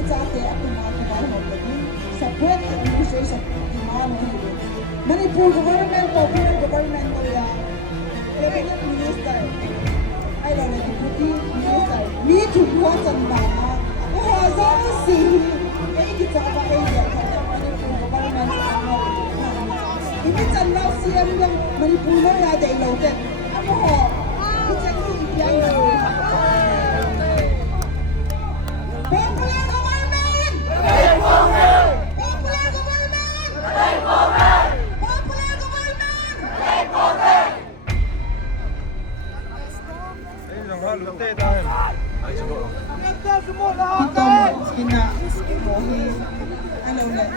Jate at tumatakal mo sa puwet administration sa Timano. Manipur government to, Pinoy government to ya. Cabinet Minister. Ay lang, Deputy Minister. Ni Tupuatan ba? Hazang si. Eh, kita ka ba kayo yan? Manipur government sa Hindi sanlaw siya ng Manipur ya de ilotet. Ako ho, kita ko ipiyay na Popular government! Popular government! Popular government! Ito mo, kina, ano ulit?